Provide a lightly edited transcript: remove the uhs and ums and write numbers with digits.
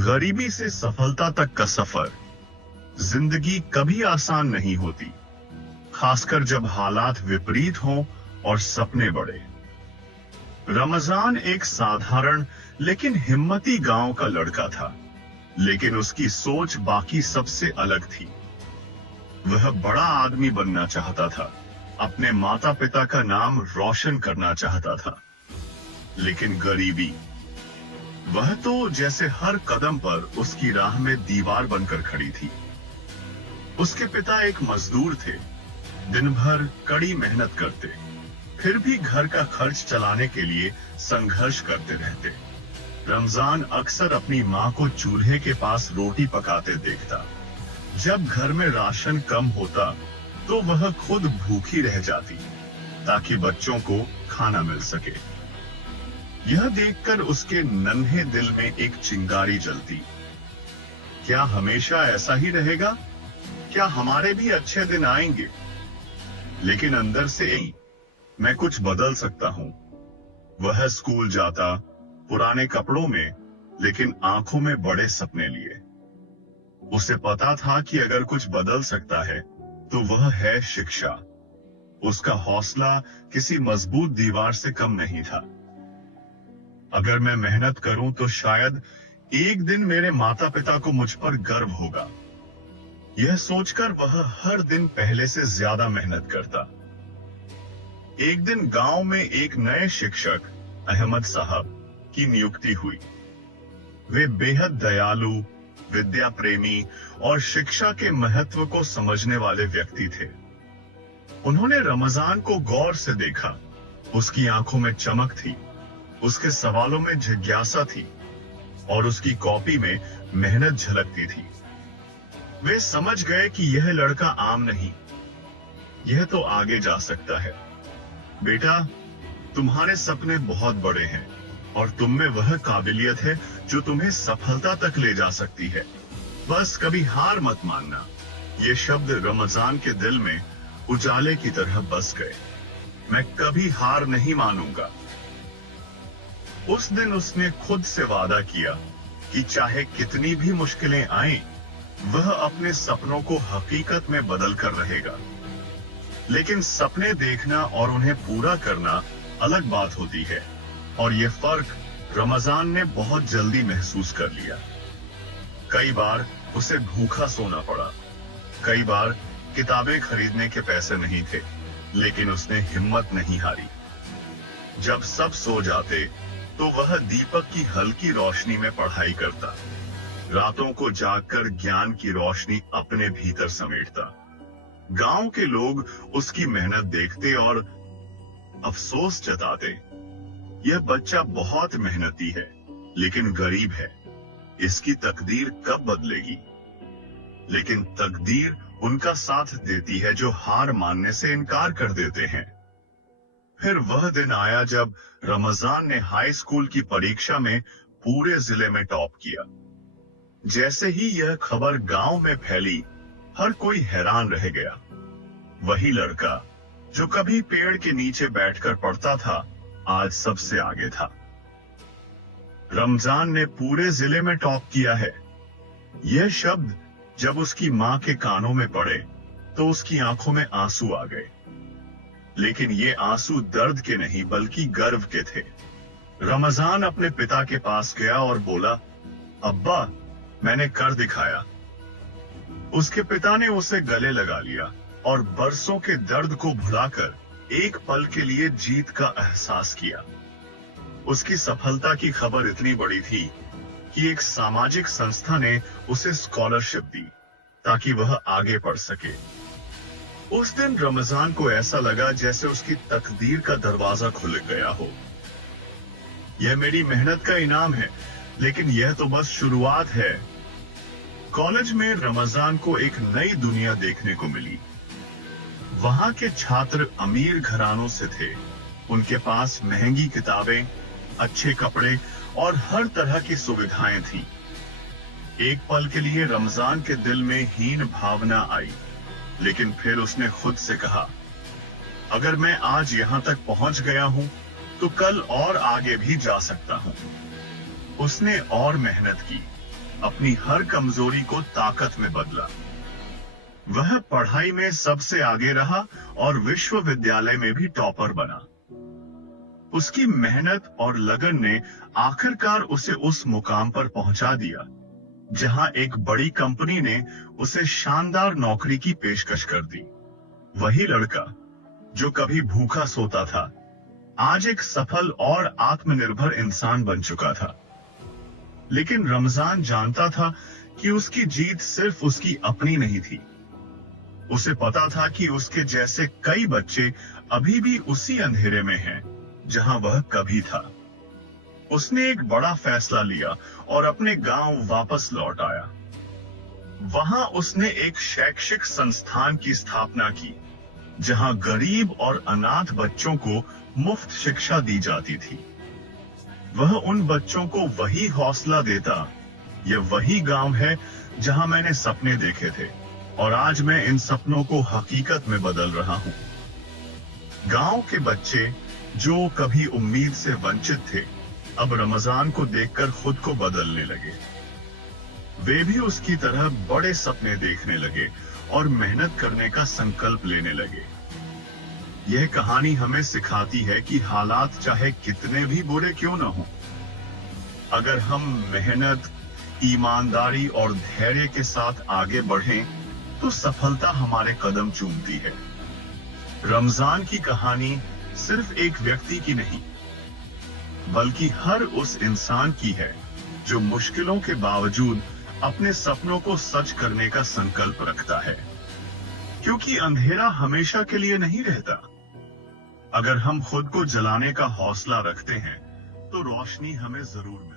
गरीबी से सफलता तक का सफर। जिंदगी कभी आसान नहीं होती, खासकर जब हालात विपरीत हों और सपने बड़े। रमजान एक साधारण लेकिन हिम्मती गांव का लड़का था, लेकिन उसकी सोच बाकी सबसे अलग थी। वह बड़ा आदमी बनना चाहता था, अपने माता पिता का नाम रोशन करना चाहता था। लेकिन गरीबी, वह तो जैसे हर कदम पर उसकी राह में दीवार बनकर खड़ी थी। उसके पिता एक मजदूर थे, दिन भर कड़ी मेहनत करते, फिर भी घर का खर्च चलाने के लिए संघर्ष करते रहते। रमजान अक्सर अपनी मां को चूल्हे के पास रोटी पकाते देखता। जब घर में राशन कम होता तो वह खुद भूखी रह जाती, ताकि बच्चों को खाना मिल सके। यह देखकर उसके नन्हे दिल में एक चिंगारी जलती। क्या हमेशा ऐसा ही रहेगा? क्या हमारे भी अच्छे दिन आएंगे? लेकिन अंदर से नहीं, मैं कुछ बदल सकता हूं। वह स्कूल जाता, पुराने कपड़ों में, लेकिन आंखों में बड़े सपने लिए। उसे पता था कि अगर कुछ बदल सकता है तो वह है शिक्षा। उसका हौसला किसी मजबूत दीवार से कम नहीं था। अगर मैं मेहनत करूं तो शायद एक दिन मेरे माता पिता को मुझ पर गर्व होगा। यह सोचकर वह हर दिन पहले से ज्यादा मेहनत करता। एक दिन गांव में एक नए शिक्षक अहमद साहब की नियुक्ति हुई। वे बेहद दयालु, विद्या प्रेमी और शिक्षा के महत्व को समझने वाले व्यक्ति थे। उन्होंने रमजान को गौर से देखा। उसकी आंखों में चमक थी, उसके सवालों में जिज्ञासा थी और उसकी कॉपी में मेहनत झलकती थी। वे समझ गए कि यह लड़का आम नहीं, यह तो आगे जा सकता है। बेटा, तुम्हारे सपने बहुत बड़े हैं और तुम में वह काबिलियत है जो तुम्हें सफलता तक ले जा सकती है। बस कभी हार मत मानना। ये शब्द रमजान के दिल में उजाले की तरह बस गए। मैं कभी हार नहीं मानूंगा। उस दिन उसने खुद से वादा किया कि चाहे कितनी भी मुश्किलें आएं, वह अपने सपनों को हकीकत में बदल कर रहेगा। लेकिन सपने देखना और उन्हें पूरा करना अलग बात होती है, और यह फर्क रमजान ने बहुत जल्दी महसूस कर लिया। कई बार उसे भूखा सोना पड़ा, कई बार किताबें खरीदने के पैसे नहीं थे, लेकिन उसने हिम्मत नहीं हारी। जब सब सो जाते तो वह दीपक की हल्की रोशनी में पढ़ाई करता, रातों को जागकर ज्ञान की रोशनी अपने भीतर समेटता। गांव के लोग उसकी मेहनत देखते और अफसोस जताते, यह बच्चा बहुत मेहनती है, लेकिन गरीब है, इसकी तकदीर कब बदलेगी? लेकिन तकदीर उनका साथ देती है जो हार मानने से इनकार कर देते हैं। फिर वह दिन आया जब रमजान ने हाई स्कूल की परीक्षा में पूरे जिले में टॉप किया। जैसे ही यह खबर गांव में फैली, हर कोई हैरान रह गया। वही लड़का जो कभी पेड़ के नीचे बैठकर पढ़ता था, आज सबसे आगे था। रमजान ने पूरे जिले में टॉप किया है। यह शब्द जब उसकी मां के कानों में पड़े तो उसकी आंखों में आंसू आ गए। लेकिन ये आंसू दर्द के नहीं बल्कि गर्व के थे। रमजान अपने पिता के पास गया और बोला, अब्बा, मैंने कर दिखाया। उसके पिता ने उसे गले लगा लिया और बरसों के दर्द को भुलाकर एक पल के लिए जीत का एहसास किया। उसकी सफलता की खबर इतनी बड़ी थी कि एक सामाजिक संस्था ने उसे स्कॉलरशिप दी ताकि वह आगे पढ़ सके। उस दिन रमजान को ऐसा लगा जैसे उसकी तकदीर का दरवाजा खुल गया हो। यह मेरी मेहनत का इनाम है, लेकिन यह तो बस शुरुआत है। कॉलेज में रमजान को एक नई दुनिया देखने को मिली। वहां के छात्र अमीर घरानों से थे। उनके पास महंगी किताबें, अच्छे कपड़े और हर तरह की सुविधाएं थी। एक पल के लिए रमजान के दिल में हीन भावना आई, लेकिन फिर उसने खुद से कहा, अगर मैं आज यहां तक पहुंच गया हूं तो कल और आगे भी जा सकता हूं। उसने और मेहनत की, अपनी हर कमजोरी को ताकत में बदला। वह पढ़ाई में सबसे आगे रहा और विश्वविद्यालय में भी टॉपर बना। उसकी मेहनत और लगन ने आखिरकार उसे उस मुकाम पर पहुंचा दिया जहां एक बड़ी कंपनी ने उसे शानदार नौकरी की पेशकश कर दी। वही लड़का जो कभी भूखा सोता था, आज एक सफल और आत्मनिर्भर इंसान बन चुका था। लेकिन रमजान जानता था कि उसकी जीत सिर्फ उसकी अपनी नहीं थी। उसे पता था कि उसके जैसे कई बच्चे अभी भी उसी अंधेरे में हैं जहां वह कभी था। उसने एक बड़ा फैसला लिया और अपने गांव वापस लौट आया। वहां उसने एक शैक्षिक संस्थान की स्थापना की जहां गरीब और अनाथ बच्चों को मुफ्त शिक्षा दी जाती थी। वह उन बच्चों को वही हौसला देता। यह वही गांव है जहां मैंने सपने देखे थे और आज मैं इन सपनों को हकीकत में बदल रहा हूं। गांव के बच्चे जो कभी उम्मीद से वंचित थे, अब रमजान को देखकर खुद को बदलने लगे। वे भी उसकी तरह बड़े सपने देखने लगे और मेहनत करने का संकल्प लेने लगे। यह कहानी हमें सिखाती है कि हालात चाहे कितने भी बुरे क्यों न हो, अगर हम मेहनत, ईमानदारी और धैर्य के साथ आगे बढ़ें तो सफलता हमारे कदम चूमती है। रमजान की कहानी सिर्फ एक व्यक्ति की नहीं, बल्कि हर उस इंसान की है जो मुश्किलों के बावजूद अपने सपनों को सच करने का संकल्प रखता है। क्योंकि अंधेरा हमेशा के लिए नहीं रहता। अगर हम खुद को जलाने का हौसला रखते हैं तो रोशनी हमें जरूर